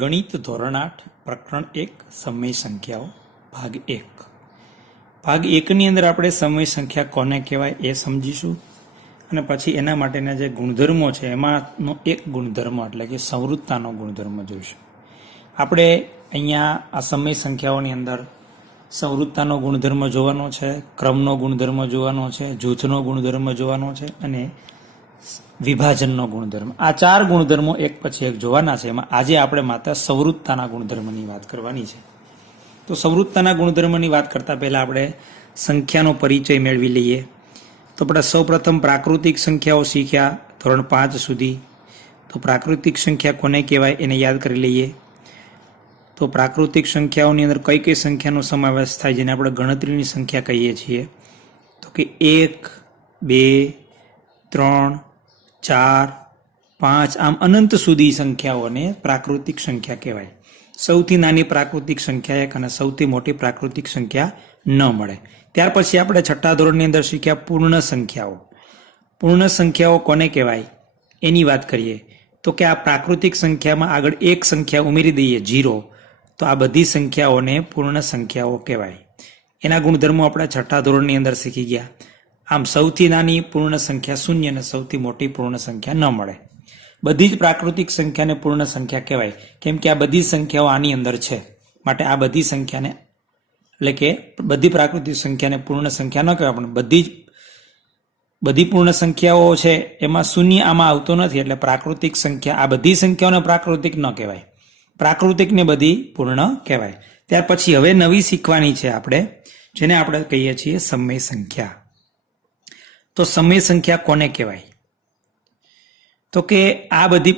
ગણિત ધોરણ 8 પ્રકરણ 1 સમય સંખ્યાઓ ભાગ 1 ભાગ 1 ની અંદર આપણે સમય સંખ્યા કોને કહેવાય એ સમજીશું અને પછી એના માટેના જે ગુણધર્મો છે એમાંનો એક ગુણધર્મ એટલે કે સંવૃત્તાનો ગુણધર્મ જોઈશું. આપણે અહીંયા આ સમય સંખ્યાઓની અંદર સંવૃત્તાનો ગુણધર્મ જોવાનો છે, ક્રમનો ગુણધર્મ જોવાનો છે, જૂથનો ગુણધર્મ જોવાનો છે અને વિભાજનનો ગુણધર્મ. આ 4 ગુણધર્મો એક પછી એક જોવાના છે. એમાં આજે આપણે માત્ર સંવૃત્તાના ગુણધર્મની વાત કરવાની છે. તો સંવૃત્તાના ગુણધર્મની વાત કરતા પહેલા આપણે સંખ્યાનો પરિચય મેળવી લઈએ. તો આપણે સૌપ્રથમ પ્રાકૃતિક સંખ્યાઓ શીખ્યા ધોરણ 5 સુધી. તો પ્રાકૃતિક સંખ્યા કોને કહેવાય એને યાદ કરી લઈએ. તો પ્રાકૃતિક સંખ્યાઓની અંદર કઈ કઈ સંખ્યાનો સમાવેશ થાય જેને આપણે ગણતરીની સંખ્યા કહીએ છીએ? તો કે 1, 2, 3, 4, 5 આમ અનંત સુધી સંખ્યાઓને પ્રાકૃતિક સંખ્યા કહેવાય. સૌથી નાની પ્રાકૃતિક સંખ્યા 1 અને સૌથી મોટી પ્રાકૃતિક સંખ્યા ન મળે. ત્યાર પછી આપણે છઠ્ઠા ધોરણની અંદર શીખ્યા પૂર્ણ સંખ્યાઓ. પૂર્ણ સંખ્યાઓ કોને કહેવાય એની વાત કરીએ તો કે આ પ્રાકૃતિક સંખ્યામાં આગળ એક સંખ્યા ઉમેરી દઈએ 0 તો આ બધી સંખ્યાઓને પૂર્ણ સંખ્યાઓ કહેવાય. એના ગુણધર્મો આપણે છઠ્ઠા ધોરણની અંદર શીખી ગયા. આમ સૌથી નાની પૂર્ણ સંખ્યા 0 અને સૌથી મોટી પૂર્ણ સંખ્યા ન મળે. બધી જ પ્રાકૃતિક સંખ્યાને પૂર્ણ સંખ્યા કહેવાય કેમ કે આ બધી સંખ્યાઓ આની અંદર છે. માટે આ બધી સંખ્યાને એટલે કે બધી પ્રાકૃતિક સંખ્યાને પૂર્ણ સંખ્યા ન કહેવાય, પણ બધી પૂર્ણ સંખ્યાઓ છે એમાં 0 આમાં આવતો નથી એટલે પ્રાકૃતિક સંખ્યા આ બધી સંખ્યાઓને પ્રાકૃતિક ન કહેવાય, પ્રાકૃતિકને બધી પૂર્ણ કહેવાય. ત્યાર પછી હવે નવી શીખવાની છે આપણે, જેને આપણે કહીએ છીએ સમય સંખ્યા. તો સમય સંખ્યા કોને કહેવાય? તો કે આ બધી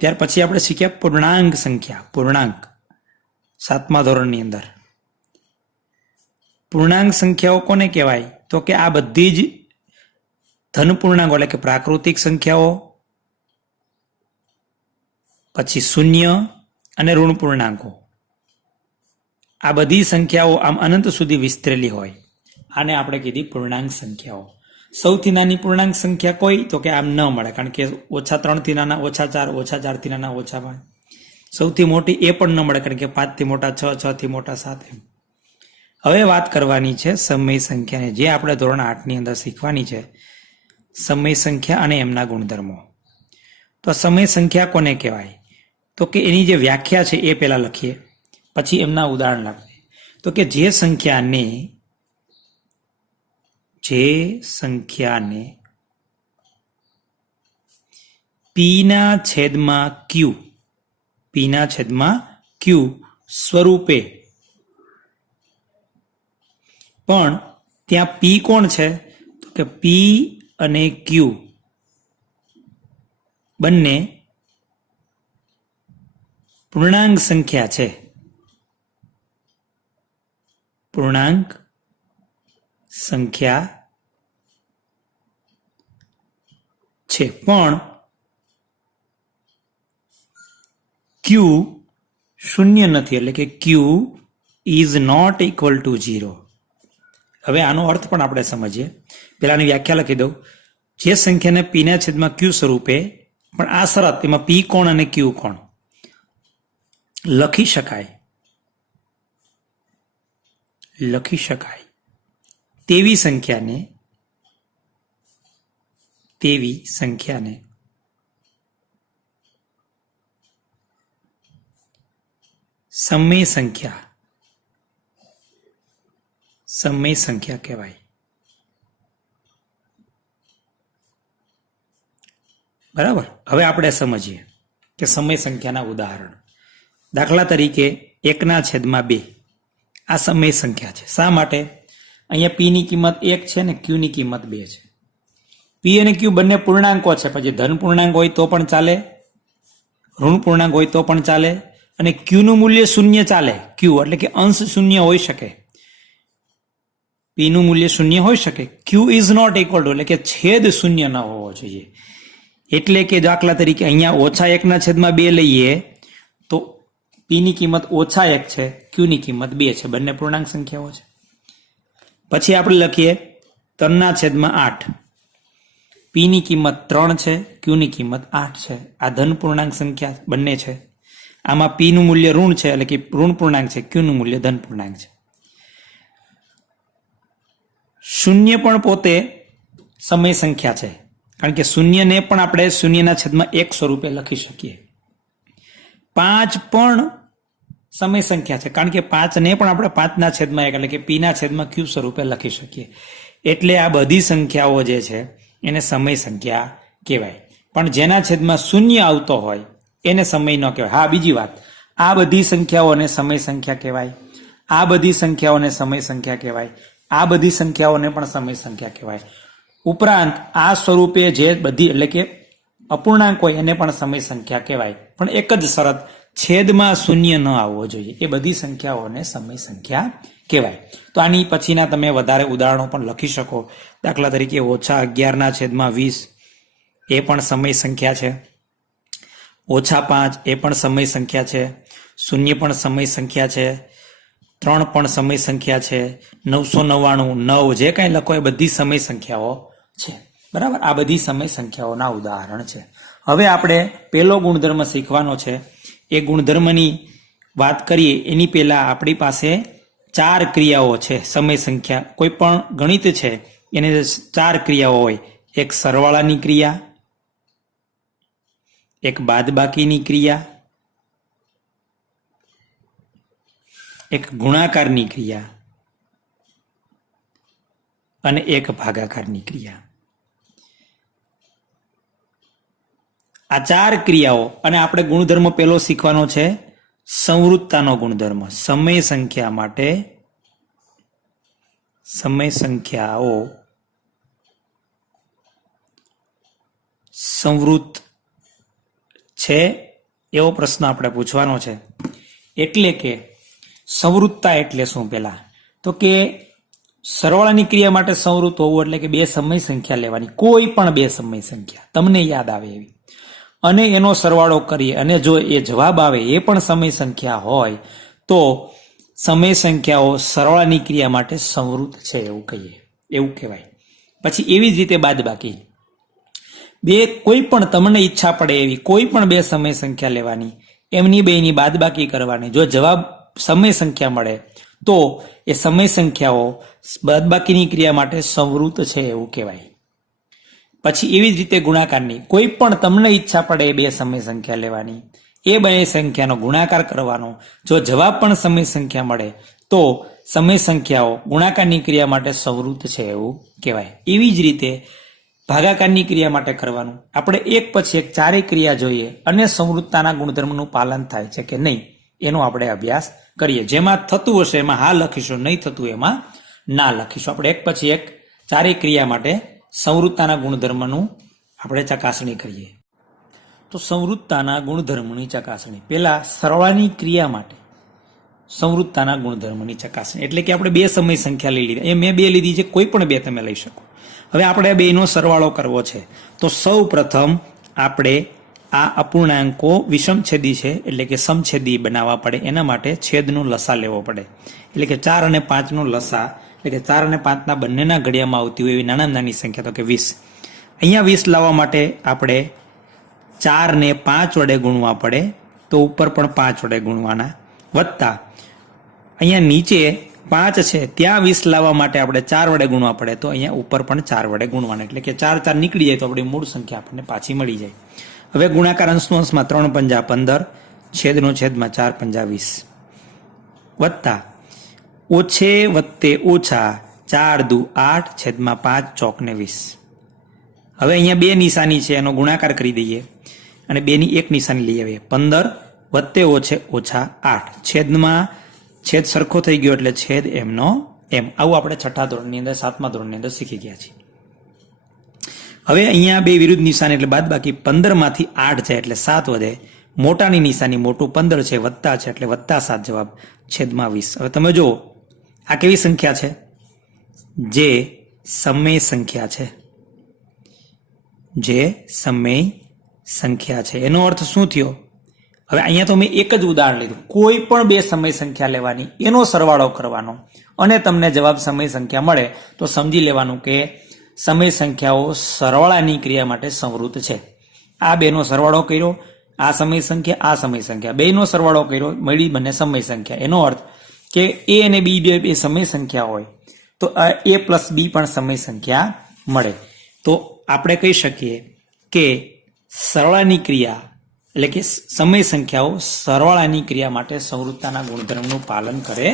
ત્યાર પછી આપણે શીખ્યા પૂર્ણાંક સંખ્યા. પૂર્ણાંક 7મા ધોરણની અંદર પૂર્ણાંક સંખ્યાઓ કોને કહેવાય? તો કે આ બધી જ ધન પૂર્ણાંકો એટલે કે પ્રાકૃતિક સંખ્યાઓ, પછી 0 અને ઋણ પૂર્ણાંકો, આ બધી સંખ્યાઓ આમ અનંત સુધી વિસ્તરેલી હોય. આને આપણે કીધી પૂર્ણાંક સંખ્યાઓ. સૌથી નાની પૂર્ણાંક સંખ્યા કોઈ? તો કે આમ ન મળે, કારણ કે -3 થી નાના -4, -4 થી નાના -5. સૌથી મોટી એ પણ ન મળે કારણ કે 5 થી મોટા 6, 6 થી મોટા 7 એમ. હવે વાત કરવાની છે સમય સંખ્યાની, જે આપણે ધોરણ 8 ની અંદર શીખવાની છે. સમય સંખ્યા અને એમના ગુણધર્મો. તો સમય સંખ્યા કોને કહેવાય? તો કે એની જે વ્યાખ્યા છે એ પહેલા લખીએ, પછી એમના ઉદાહરણ લખીએ. તો કે જે સંખ્યાને p/q સ્વરૂપે, પણ ત્યાં p કોણ છે? તો કે p અને q બંને પૂર્ણાંક સંખ્યા છે. પૂર્ણાંક સંખ્યા છે, પણ q 0 નથી, એટલે કે q is not equal to 0. હવે આનો અર્થ પણ આપણે સમજીએ. પેલાની વ્યાખ્યા લખી દઉં. જે સંખ્યાને p/q સ્વરૂપે, પણ આ શરત, એમાં p કોણ અને q કોણ લખી શકાય તેવી સંખ્યાને સમય સંખ્યા કહેવાય. બરાબર. હવે આપણે સમજીએ કે સમય સંખ્યાના ઉદાહરણ. દાખલા તરીકે 1/2 આ સમય સંખ્યા છે. શા માટે? અહીંયા p ની કિંમત 1 છે ને q ની કિંમત 2 છે. p અને q બંને પૂર્ણાંકો છે. પછી ધન પૂર્ણાંક હોય તો પણ ચાલે, ઋણ પૂર્ણાંક હોય તો પણ ચાલે, અને q નું મૂલ્ય 0 ચાલે. q એટલે કે અંશ 0 હોઈ શકે, p નું મૂલ્ય 0 હોઈ શકે. q is not equal to એટલે કે છેદ 0 ન હોવો જોઈએ. એટલે કે દાખલા તરીકે અહીંયા -1/2 લઈએ તો p ની કિંમત -1 છે, q ની કિંમત 2 છે. બંને પૂર્ણાંક સંખ્યાઓ છે. પછી આપણે લખીએ 3/8. પી ની કિંમત 3 છે, ક્યુ ની કિંમત 8 છે. આ ધન પૂર્ણાંક સંખ્યા બંને છે. આમાં પી નું મૂલ્ય ઋણ છે એટલે કે ઋણ પૂર્ણાંક છે, ક્યુ નું મૂલ્ય ધન પૂર્ણાંક છે. શૂન્ય પણ પોતે સમય સંખ્યા છે, કારણ કે શૂન્યને પણ આપણે શૂન્યના છેદમાં 1 સ્વરૂપે લખી શકીએ. 5 પણ સમય સંખ્યા છે, કારણ કે 5 ને પણ આપણે 5 ના છેદમાં 1 એટલે કે પી ના છેદમાં ક્યુ સ્વરૂપે લખી શકીએ. એટલે આ બધી સંખ્યાઓ જે છે એને સમય સંખ્યા કહેવાય. પણ જેના છેદમાં શૂન્ય આવતો હોય એને સમય ન કહેવાય. હા, બીજી વાત, આ બધી સંખ્યાઓને સમય સંખ્યા કહેવાય, આ બધી સંખ્યાઓને સમય સંખ્યા કહેવાય, આ બધી સંખ્યાઓને પણ સમય સંખ્યા કહેવાય. ઉપરાંત આ સ્વરૂપે જે બધી એટલે કે અપૂર્ણાંક હોય એને પણ સમય સંખ્યા કહેવાય. પણ એક જ શરત, છેદમાં શૂન્ય ન આવવો જોઈએ. એ બધી સંખ્યાઓને સમય સંખ્યા કહેવાય. તો આની પછીના તમે વધારે ઉદાહરણો પણ લખી શકો. દાખલા તરીકે -11 ના છેદમાં 20 એ પણ સમય સંખ્યા છે. -5 એ પણ સમય સંખ્યા છે. 0 પણ સમય સંખ્યા છે. 3 પણ સમય સંખ્યા છે. 999 9 જે કાંઈ લખો એ બધી સમય સંખ્યાઓ છે. બરાબર, આ બધી સમય સંખ્યાઓના ઉદાહરણ છે. હવે આપણે પહેલો ગુણધર્મ શીખવાનો છે. એ ગુણધર્મની વાત કરીએ એની પહેલા આપણી પાસે 4 ક્રિયાઓ છે. સમય સંખ્યા કોઈ પણ ગણિત છે એને 4 ક્રિયાઓ હોય. એક સરવાળાની ક્રિયા, એક બાદબાકીની ક્રિયા, એક ગુણાકારની ક્રિયા અને એક ભાગાકારની ક્રિયા. આ 4 ક્રિયાઓ અને આપણે ગુણધર્મ પહેલો શીખવાનો છે સંવૃત્તાનો ગુણધર્મ. સમય સંખ્યા માટે સમય સંખ્યાઓ સંવૃત્ત છે એવો પ્રશ્ન આપણે પૂછવાનો છે. એટલે કે સંવૃત્તા એટલે શું? પહેલા તો કે સરવાળાની ક્રિયા માટે સંવૃત્ત હોવું એટલે કે 2 સમય સંખ્યા લેવાની, કોઈ પણ 2 સમય સંખ્યા તમને યાદ આવે એવી, અને એનો સરવાળો કરીએ અને જો એ જવાબ આવે એ પણ સમય સંખ્યા હોય તો સમય સંખ્યાઓ સરવાળાની ક્રિયા માટે સંવૃત્ત છે એવું કહેવાય. પછી એવી જ રીતે બાદબાકી, કોઈ પણ તમને ઈચ્છા પડે એવી કોઈ પણ 2 સમય સંખ્યા લેવાની, એમની બેની બાદબાકી કરવાની. જો જવાબ સમય સંખ્યા મળે તો એ સમય સંખ્યાઓ બાદબાકીની ક્રિયા માટે સંવૃત્ત છે એવું કહેવાય. પછી એવી જ રીતે ગુણાકારની, કોઈ પણ તમને ઈચ્છા પડે 2 સમય સંખ્યા લેવાની, એ 2 સંખ્યાનો ગુણાકાર કરવાનો. જો જવાબ પણ સમય સંખ્યા મળે તો સમય સંખ્યાઓ ગુણાકારની ક્રિયા માટે સંવૃત્ત છે એવું કહેવાય. એવી જ રીતે ભાગાકારની ક્રિયા માટે કરવાનું. આપણે એક પછી એક 4 ક્રિયા જોઈએ અને સંવૃત્તાના ગુણધર્મનું પાલન થાય છે કે નહીં એનો આપણે અભ્યાસ કરીએ. જેમાં થતું હશે એમાં હા લખીશું, નહીં થતું એમાં ના લખીશું. આપણે એક પછી એક 4 ક્રિયા માટે સંવૃત્તાના ગુણધર્મનું આપણે ચકાસણી કરીએ. તો સંવૃત્તાના ગુણધર્મની ચકાસણી, પહેલા સરવાળાની ક્રિયા માટે સંવૃત્તાના ગુણધર્મની ચકાસણી એટલે કે આપણે 2 સમય સંખ્યા લઈ લીધા. એ મેં 2 લીધી છે, કોઈ પણ 2 તમે લઈ શકો. હવે આપણે બેનો સરવાળો કરવો છે. તો સૌ પ્રથમ આપણે આ અપૂર્ણાંકો વિષમછેદી છે એટલે કે સમછેદી બનાવવા પડે. એના માટે છેદનો લસા લેવો પડે. એટલે કે 4 અને 5 નો લસા, એટલે કે 4 અને 5 ના બંનેના ઘડિયામાં આવતી હોય એવી નાની સંખ્યા, તો કે 20. અહીંયા 20 લાવવા માટે આપણે 4 ને 5 વડે ગુણવા પડે, તો ઉપર પણ 5 વડે ગુણવાના, વત્તા અહીંયા નીચે 5 છે ત્યાં 20 લાવવા માટે આપણે 4 વડે ગુણવા પડે, તો અહીંયા ઉપર પણ 4 વડે ગુણવાના. એટલે કે 4 4 નીકળી જાય તો આપણી મૂળ સંખ્યા આપણને પાછી મળી જાય. હવે ગુણાકાર અંશનો અંશમાં 3 પંજા 15, છેદનો છેદમાં 4 પંજા 20, વત્તા ઓછે વત્તે ઓછા 4 દુ 8 છેદમાં 5 ચોક ને 20. હવે અહીંયા 2 નિશાની છે એનો ગુણાકાર કરી દઈએ અને 2 ની 1 નિશાની લઈ આવીએ. 15 વત્તે ઓછે ઓછા 8 છેદમાં છેદ સરખો થઈ ગયો એટલે છેદ એમનો એમ. આવું આપણે 6થા ધોરણની અંદર 7મા ધોરણની અંદર શીખી ગયા છીએ. હવે અહીંયા 2 વિરુદ્ધ નિશાની એટલે બાદબાકી. 15 માંથી 8 છે એટલે 7 વધે. મોટાની નિશાની મોટું 15 છે, વત્તા છે એટલે વત્તા 7 જવાબ છેદમાં 20. હવે તમે જુઓ આ કેવી સંખ્યા છે? જે સમય સંખ્યા છે. જે સમય સંખ્યા છે એનો અર્થ શું થયો? હવે અહીંયા તો મેં એક જ ઉદાહરણ લીધું. કોઈ પણ 2 સમય સંખ્યા લેવાની, એનો સરવાળો કરવાનો અને તમને જવાબ સમય સંખ્યા મળે તો સમજી લેવાનું કે સમય સંખ્યાઓ સરવાળાની ક્રિયા માટે સંવૃત છે. આ બેનો સરવાળો કર્યો, આ સમય સંખ્યા, બેનો સરવાળો કર્યો, મળી બંને સમય સંખ્યા. એનો અર્થ કે એ અને બી બે સમય સંખ્યા હોય તો આ એ પ્લસ બી પણ સમય સંખ્યા મળે. તો આપણે કહી શકીએ કે સરવાળાની ક્રિયા એટલે કે સમય સંખ્યાઓ સરવાળાની ક્રિયા માટે સંવૃતતાના ગુણધર્મનું પાલન કરે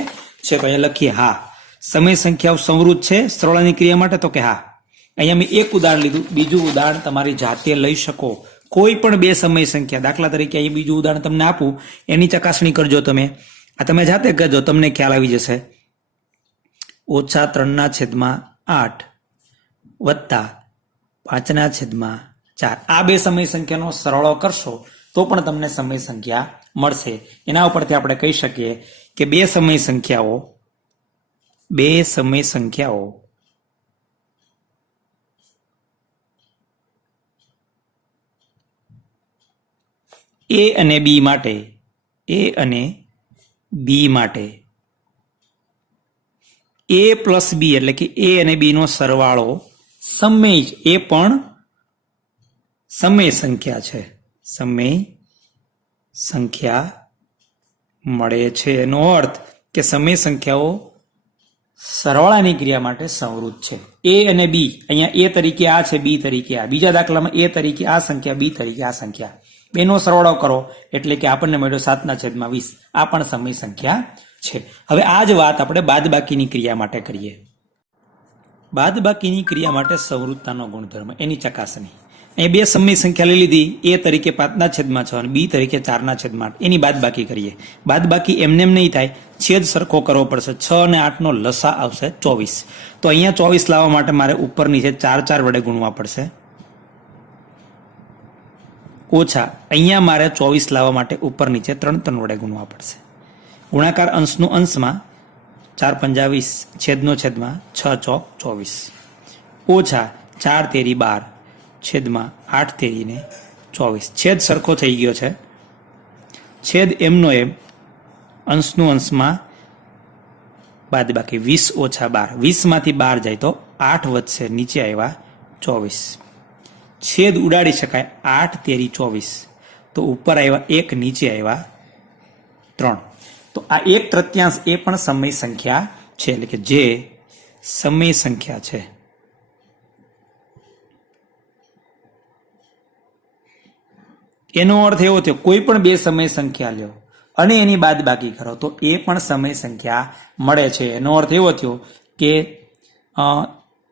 છે. તો અહીંયા લખીએ હા, સમય સંખ્યાઓ સંવૃત છે સરવાળાની ક્રિયા માટે. તો કે હા, અહીંયા મેં એક ઉદાહરણ લીધું, બીજું ઉદાહરણ તમારી જાતે લઈ શકો. કોઈ પણ બે સમય સંખ્યા, દાખલા તરીકે અહીં બીજું ઉદાહરણ તમને આપું, એની ચકાસણી કરજો તમે. આ તમે જાતે કરજો, તમને ખ્યાલ આવી જશે. -3/8 વત્તા 5/4, આ બે સમય સંખ્યાનો સરવાળો કરશો તો પણ તમને સમય સંખ્યા મળશે. એના ઉપરથી આપણે કહી શકીએ કે બે સમય સંખ્યાઓ એ અને બી માટે એ પ્લસ બી એટલે કે એ અને બી નો સરવાળો સમય એ પણ સમય સંખ્યા છે, સમય સંખ્યા મળે છે. એનો અર્થ કે સમય સંખ્યાઓ સરવાળાની ક્રિયા માટે સંવૃત છે. એ અને બી, અહીંયા એ તરીકે આ છે, બી તરીકે આ. બીજા દાખલામાં એ તરીકે આ સંખ્યા, બી તરીકે આ સંખ્યા. બેનો સરવાળો કરો એટલે કે આપણને મળ્યો 7/20. આ પણ સમય સંખ્યા છે. હવે આ જ વાત આપણે બાદબાકીની ક્રિયા માટે કરીએ. બાદબાકીની ક્રિયા માટે સંવૃતતાનો ગુણધર્મ, એની ચકાસણી. અહીં બે સમય સંખ્યા લઈ લીધી, એ તરીકે 5/6 અને બી તરીકે 4/8. એની બાદબાકી કરીએ. બાદબાકી એમને એમ નહીં થાય, છેદ સરખો કરવો પડશે. 6 અને 8 નો લસા આવશે 24. તો અહીંયા 24 લાવવા માટે મારે ઉપર નીચે 4 વડે ગુણવા પડશે. ઓછા અહીંયા મારે 24 લાવવા માટે ઉપર નીચે 3 વડે ગુણવા પડશે. ગુણાકાર અંશનું અંશમાં 4×5 = 20, છેદનો છેદમાં 6×4 = 24. ઓછા 4×13 = 12, છેદમાં 8×13 = 24. છેદ સરખો થઈ ગયો છે. છેદ એમનો એમ, અંશનું અંશમાં બાદબાકી 20 - 12. 20 માંથી 12 જાય તો 8 વધશે, નીચે આવ્યા 24. છેદ ઉડાડી શકાય, 8×13 = 24. તો ઉપર આવ્યા 1, નીચે આવ્યા 3. તો આ 1/3 એ પણ સમય સંખ્યા છે, એટલે કે જે સમય સંખ્યા છે. એનો અર્થ એવો થયો, કોઈ પણ બે સમય સંખ્યા લ્યો અને એની બાદબાકી કરો તો એ પણ સમય સંખ્યા મળે છે. એનો અર્થ એવો થયો કે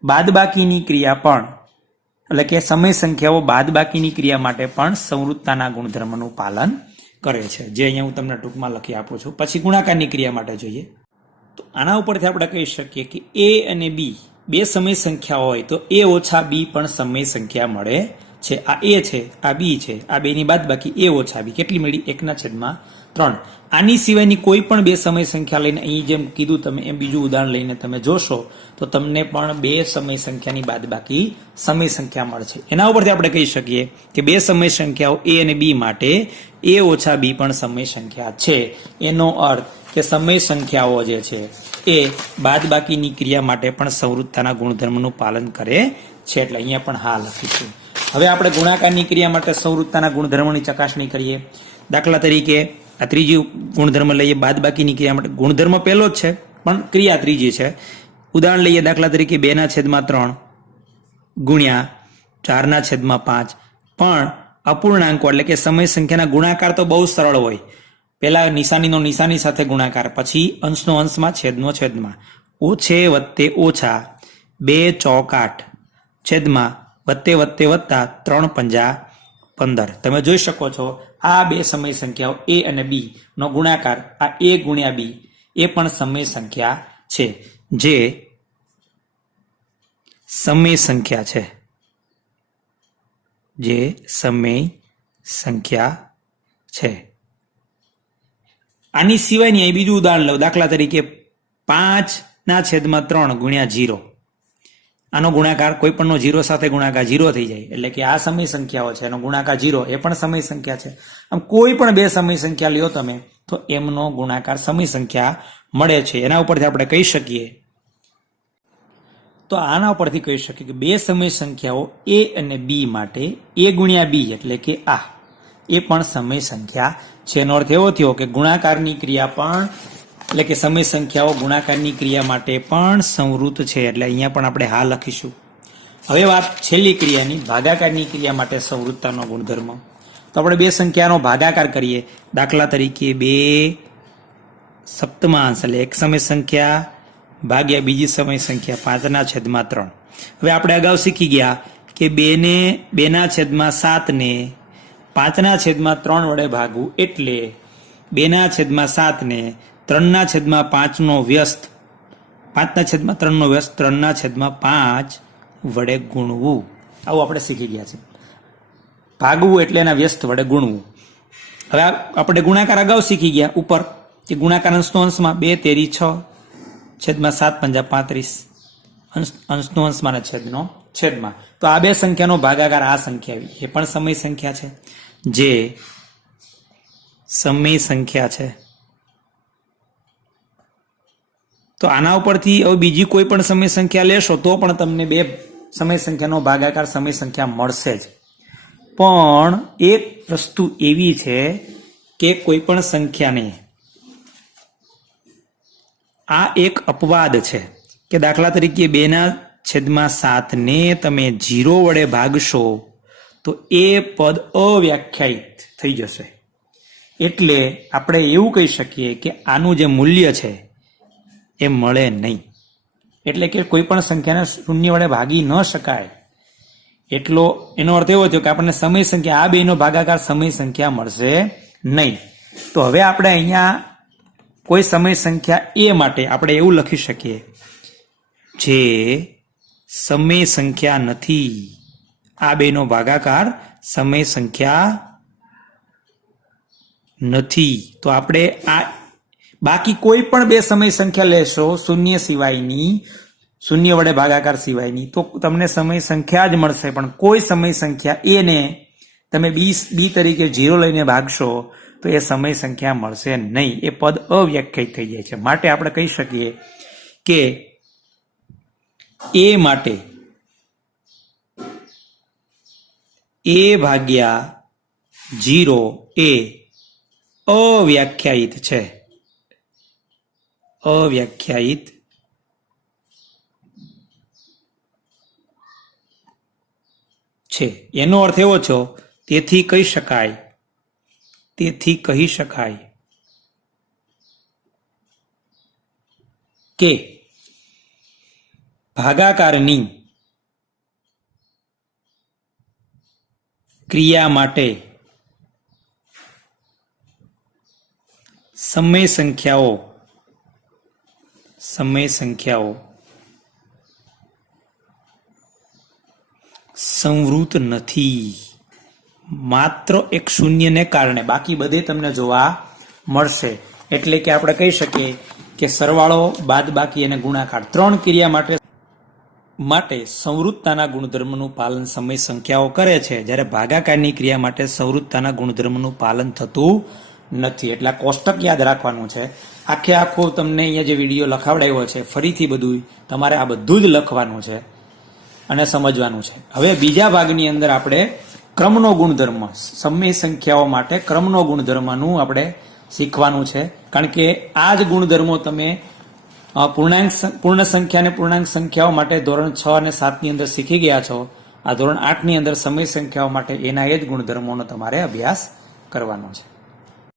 બાદબાકીની ક્રિયા પણ, એટલે કે સમય સંખ્યાઓ બાદબાકીની ક્રિયા માટે પણ સંવૃતતાના ગુણધર્મનું પાલન કરે છે, જે અહીંયા હું તમને ટૂંકમાં લખી આપું છું. પછી ગુણાકારની ક્રિયા માટે જોઈએ તો આના ઉપરથી આપણે કહી શકીએ કે એ અને બી બે સમય સંખ્યા હોય તો એ ઓછા બી પણ સમય સંખ્યા મળે છે. આ એ છે, આ બી છે, આ બેની બાદબાકી એ ઓછા બી કેટલી મળી? 1/3. આની સિવાયની કોઈ પણ બે સમય સંખ્યા લઈને, અહીં જેમ કીધું તમે એમ બીજું ઉદાહરણ લઈને તમે જોશો તો તમને પણ બે સમય સંખ્યાની બાદબાકી સમય સંખ્યા મળશે. એના ઉપરથી આપણે કહી શકીએ કે બે સમય સંખ્યાઓ એ અને બી માટે એ ઓછા બી પણ સમય સંખ્યા છે. એનો અર્થ કે સમય સંખ્યાઓ જે છે એ બાદબાકીની ક્રિયા માટે પણ સંવૃતતાના ગુણધર્મનું પાલન કરે છે. એટલે અહીંયા પણ હા લખીશું. હવે આપણે ગુણાકારની ક્રિયા માટે સંવૃતતાના ગુણધર્મોની ચકાસણી કરીએ. દાખલા તરીકે આ ત્રીજી ગુણધર્મ લઈએ બાદબાકીની ક્રિયા માટે. ગુણધર્મ પહેલો જ છે પણ ક્રિયા ત્રીજી છે. ઉદાહરણ લઈએ, દાખલા તરીકે 2/3 ગુણ્યા 4/5. પણ અપૂર્ણાંકો એટલે કે સમય સંખ્યાના ગુણાકાર તો બહુ સરળ હોય. પહેલા નિશાનીનો નિશાની સાથે ગુણાકાર, પછી અંશનો અંશમાં, છેદનો છેદમાં. ઓછે વત્તે ઓછા 2 ચોક 8, છેદમાં વત્તે વત્તે વત્તા 3×5 = 15. તમે જોઈ શકો છો આ બે સમય સંખ્યાઓ એ અને બી નો ગુણાકાર, આ એ ગુણ્યા બી એ પણ સમય સંખ્યા છે, જે સમય સંખ્યા છે, જે સમય સંખ્યા છે. આની સિવાયની અહીં બીજું ઉદાહરણ લઉં. દાખલા તરીકે 5/3 ગુણ્યા 0. આનો ગુણાકાર કોઈ પણનો 0 સાથે ગુણાકાર 0 થઈ જાય, એટલે કે આ સમય સંખ્યાઓ છે, એનો ગુણાકાર 0 એ પણ સમય સંખ્યા છે. આમ કોઈ પણ બે સમય સંખ્યા લ્યો તમે તો એમનો ગુણાકાર સમય સંખ્યા મળે છે. એના ઉપરથી આપણે કહી શકીએ તો આના પરથી કહી શકીએ કે બે સમય સંખ્યાઓ એ અને બી માટે એ ગુણ્યા બી એટલે કે આ એ પણ સમય સંખ્યા છે. એનો અર્થ એવો થયો કે ગુણાકારની ક્રિયા પણ એટલે કે સમય સંખ્યાઓ ગુણાકારની ક્રિયા માટે પણ સંવૃત છે. એટલે અહીંયા પણ આપણે હા લખીશું. હવે વાત છેલ્લી ક્રિયાની ભાગાકારની ક્રિયા માટે સંવૃતતાનો ગુણધર્મ. તો આપણે બે સંખ્યાનો ભાગાકાર કરીએ. દાખલા તરીકે 2 સપ્તમાંશ એટલે એક સમય સંખ્યા ભાગ્યા બીજી સમય સંખ્યા 5/3. હવે આપણે અગાઉ શીખી ગયા કે 2/7 ને 5/3 વડે ભાગવું એટલે 2/7 ને 3/5 નો વ્યસ્ત 5/3 નો વ્યસ્ત 3/5 વડે ગુણવું. આવું આપણે શીખી ગયા છે. ભાગવું એટલે એના વ્યસ્ત વડે ગુણવું. હવે આપણે ગુણાકાર અગાઉ શીખી ગયા ઉપર કે ગુણાકાર અંશનો અંશમાં 2 તેરી 6 છેદમાં 7 પંજા 35 અંશનો અંશમાં અને છેદનો છેદમાં. તો આ બે સંખ્યાનો ભાગાકાર આ સંખ્યા એ પણ સમય સંખ્યા છે જે સમય સંખ્યા છે. તો આના ઉપરથી હવે બીજી કોઈ પણ સમય સંખ્યા લેશો તો પણ તમને બે સમય સંખ્યાનો ભાગાકાર સમય સંખ્યા મળશે જ. પણ એક વસ્તુ એવી છે કે કોઈ પણ સંખ્યાને આ એક અપવાદ છે કે દાખલા તરીકે 2/7 ને તમે 0 વડે ભાગશો તો એ પદ અવ્યાખ્યાયિત થઈ જશે. એટલે આપણે એવું કહી શકીએ કે આનું જે મૂલ્ય છે એ મળે નહીં. એટલે કે કોઈ પણ સંખ્યાને શૂન્ય વડે ભાગી ન શકાય. એટલો એનો અર્થ એવો થયો કે આપણને સમય સંખ્યા આ બેનો ભાગાકાર સમય સંખ્યા મળશે નહીં. તો હવે આપણે અહીંયા કોઈ સમય સંખ્યા એ માટે આપણે એવું લખી શકીએ જે સમય સંખ્યા નથી. આ બેનો ભાગાકાર સમય સંખ્યા નથી. તો આપણે આ બાકી કોઈ પણ બે સમય સંખ્યા લેશો શૂન્ય સિવાયની, શૂન્ય વડે ભાગાકાર સિવાયની, તો તમને સમય સંખ્યા જ મળશે. પણ કોઈ સમય સંખ્યા એને તમે બી તરીકે 0 લઈને ભાગશો તો એ સમય સંખ્યા મળશે નહીં. એ પદ અવ્યાખ્યાયિત થઈ જાય છે. માટે આપણે કહી શકીએ કે એ માટે એ ભાગ્યા 0 એ અવ્યાખ્યાયિત છે. અવ્યાખ્યાયિત છે. એનો અર્થ એવો છે તેથી કહી શકાય કે ભાગાકારની ક્રિયા માટે સમય સંખ્યાઓ સંવૃત નથી. માત્ર એક શૂન્યને કારણે, બાકી બધે તમને જોવા મળશે. એટલે કે આપણે કહી શકીએ કે સરવાળો, બાદબાકી અને ગુણાકાર 3 ક્રિયા માટે સંવૃતતાના ગુણધર્મનું પાલન સમય સંખ્યાઓ કરે છે, જ્યારે ભાગાકારની ક્રિયા માટે સંવૃતતાના ગુણધર્મનું પાલન થતું નથી. એટલે કોષ્ટક યાદ રાખવાનું છે. આખો તમને અહીંયા જે વિડીયો લખાવડાવ્યો છે ફરીથી બધું તમારે આ બધું જ લખવાનું છે અને સમજવાનું છે. હવે બીજા ભાગની અંદર આપણે ક્રમનો ગુણધર્મ, સમય સંખ્યાઓ માટે ક્રમનો ગુણધર્મનું આપણે શીખવાનું છે. કારણ કે આ જ ગુણધર્મો તમે પૂર્ણ સંખ્યા અને પૂર્ણાંક સંખ્યાઓ માટે ધોરણ 6 અને 7 ની અંદર શીખી ગયા છો. આ ધોરણ 8 ની અંદર સમય સંખ્યાઓ માટે એના એ જ ગુણધર્મોનો તમારે અભ્યાસ કરવાનો છે.